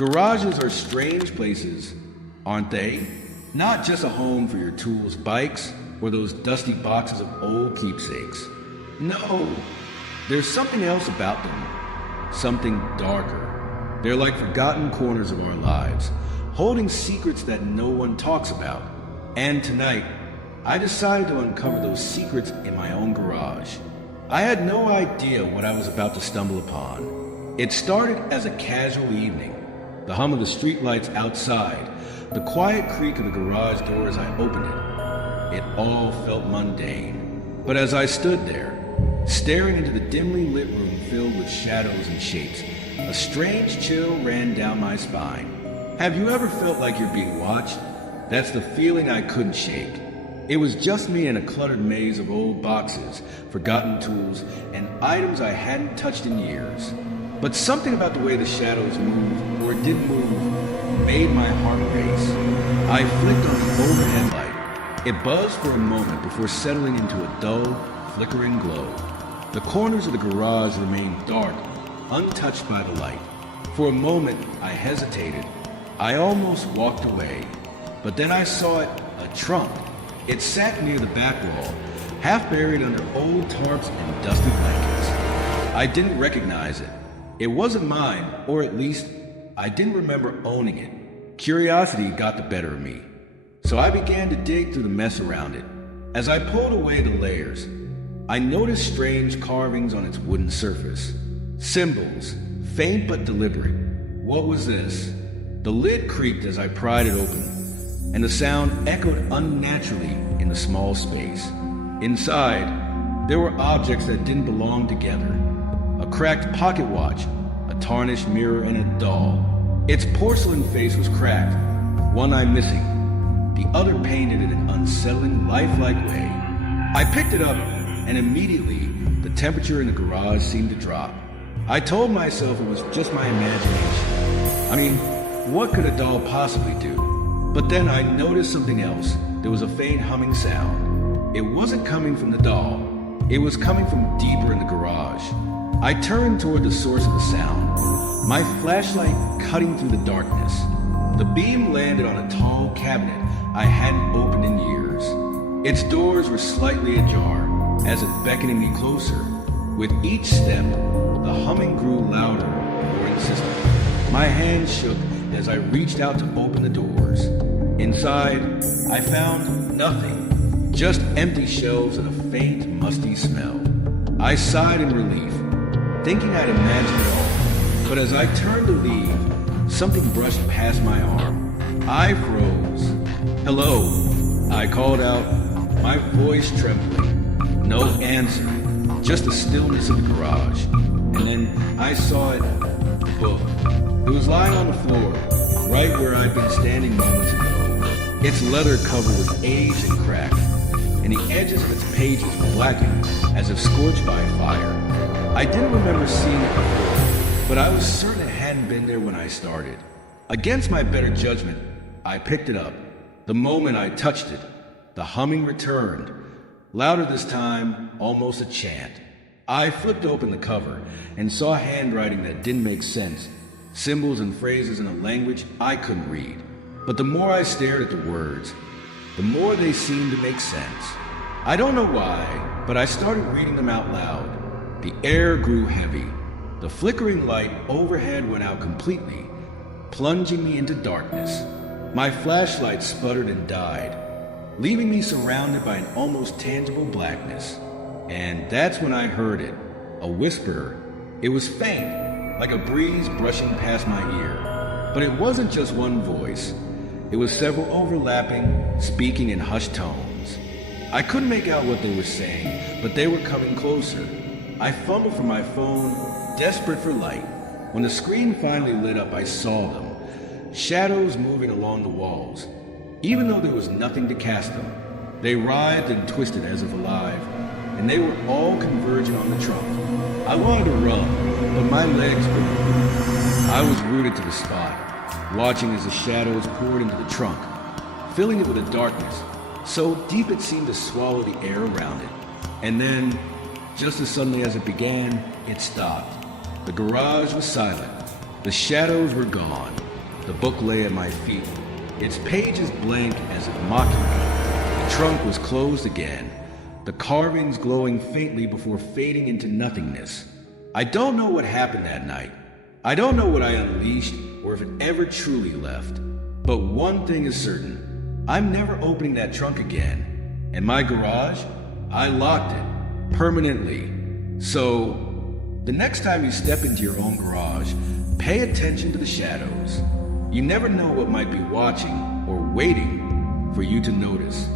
Garages are strange places, aren't they? Not just a home for your tools, bikes, or those dusty boxes of old keepsakes. No, there's something else about them. Something darker. They're like forgotten corners of our lives, holding secrets that no one talks about. And tonight, I decided to uncover those secrets in my own garage. I had no idea what I was about to stumble upon. It started as a casual evening. The hum of the streetlights outside, the quiet creak of the garage door as I opened it. It all felt mundane. But as I stood there, staring into the dimly lit room filled with shadows and shapes, a strange chill ran down my spine. Have you ever felt like you're being watched? That's the feeling I couldn't shake. It was just me in a cluttered maze of old boxes, forgotten tools, and items I hadn't touched in years. But something about the way the shadows moved, or didn't move, made my heart race. I flicked on the overhead light. It buzzed for a moment before settling into a dull, flickering glow. The corners of the garage remained dark, untouched by the light. For a moment, I hesitated. I almost walked away. But then I saw it, a trunk. It sat near the back wall, half buried under old tarps and dusty blankets. I didn't recognize it. It wasn't mine, or at least, I didn't remember owning it. Curiosity got the better of me, so I began to dig through the mess around it. As I pulled away the layers, I noticed strange carvings on its wooden surface. Symbols, faint but deliberate. What was this? The lid creaked as I pried it open, and the sound echoed unnaturally in the small space. Inside, there were objects that didn't belong together. A cracked pocket watch, a tarnished mirror, and a doll. Its porcelain face was cracked, one eye missing, the other painted in an unsettling, lifelike way. I picked it up, and immediately, the temperature in the garage seemed to drop. I told myself it was just my imagination. I mean, what could a doll possibly do? But then I noticed something else. There was a faint humming sound. It wasn't coming from the doll. It was coming from deeper in the garage. I turned toward the source of the sound, my flashlight cutting through the darkness. The beam landed on a tall cabinet I hadn't opened in years. Its doors were slightly ajar, as if beckoning me closer. With each step, the humming grew louder, more insistent. My hands shook as I reached out to open the doors. Inside, I found nothing, just empty shelves and a faint, musty smell. I sighed in relief, thinking I'd imagined it all. But as I turned to leave, something brushed past my arm. I froze. "Hello," I called out, my voice trembling. No answer, just the stillness of the garage. And then I saw it, the book. It was lying on the floor, right where I'd been standing moments ago. Its leather cover was aged and cracked, and the edges of its pages were blackened as if scorched by fire. I didn't remember seeing it before, but I was certain it hadn't been there when I started. Against my better judgment, I picked it up. The moment I touched it, the humming returned, louder this time, almost a chant. I flipped open the cover and saw handwriting that didn't make sense, symbols and phrases in a language I couldn't read. But the more I stared at the words, the more they seemed to make sense. I don't know why, but I started reading them out loud. The air grew heavy. The flickering light overhead went out completely, plunging me into darkness. My flashlight sputtered and died, leaving me surrounded by an almost tangible blackness. And that's when I heard it, a whisper. It was faint, like a breeze brushing past my ear. But it wasn't just one voice. It was several overlapping, speaking in hushed tones. I couldn't make out what they were saying, but they were coming closer. I fumbled for my phone, desperate for light. When the screen finally lit up, I saw them, shadows moving along the walls. Even though there was nothing to cast them, they writhed and twisted as if alive, and they were all converging on the trunk. I wanted to run, but my legs wouldn't move. I was rooted to the spot, watching as the shadows poured into the trunk, filling it with a darkness so deep it seemed to swallow the air around it. And then, just as suddenly as it began, it stopped. The garage was silent. The shadows were gone. The book lay at my feet, its pages blank as if mocking me. The trunk was closed again, the carvings glowing faintly before fading into nothingness. I don't know what happened that night. I don't know what I unleashed or if it ever truly left. But one thing is certain. I'm never opening that trunk again. And my garage, I locked it permanently. So, the next time you step into your own garage, pay attention to the shadows. You never know what might be watching or waiting for you to notice.